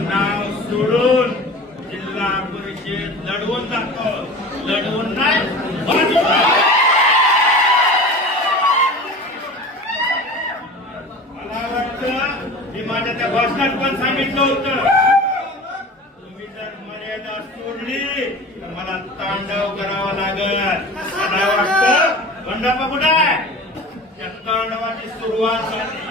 नाव सोडून जिल्हा परिषद लढवून जातो लढवून नाही मला वाटतं मी माझ्या त्या भाषणात पण सांगितलं होतं. तुम्ही जर मर्यादा सोडली तर मला तांडव करावा लागल. मला वाटत बंडापा कुठं आहे? तांडवाची सुरुवात झाली.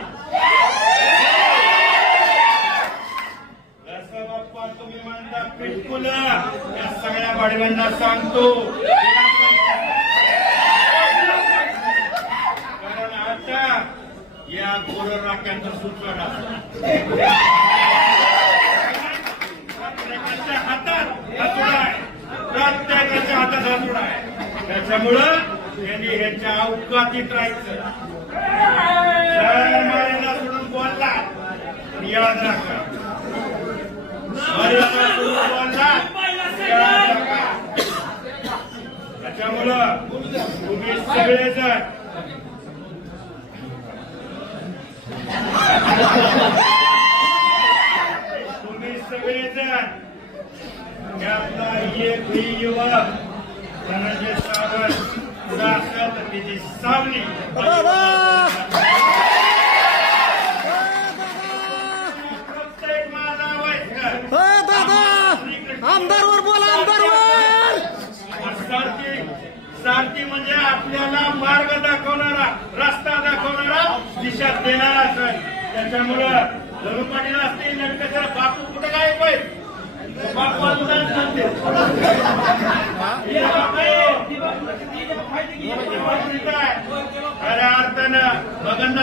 बिलकुल या सगळ्या वाढव्यांना सांगतो. कारण आता या गोर राख्यांचा सुटका प्रत्येकाच्या हातात हातोडा आहे. प्रत्येकाच्या हातात हातोडा आहे. त्याच्यामुळं त्यांनी ह्याच्या अवकातीत राहायचं. जर सोडून बोलला. याद राखा मर्यादा सोडून बोलला याद राखा त्याच्यामुळं तुम्ही सगळेजण तुम्ही सगळेजण त्यातला एक युवक धनंजय सावंत असेल तर सावली प्रत्येक माझा दादा आमदारवर बोला आमदारवर सारथी सारथी म्हणजे आपल्याला मार्ग दाखवणारा रस्ता दाखवणारा दिशा देणारा सर त्याच्यामुळं धनु पाटील असतील नेमकं बापू कुठं काय पाहिजे बापू अनुदान सांगते खऱ्या अर्थानं मगन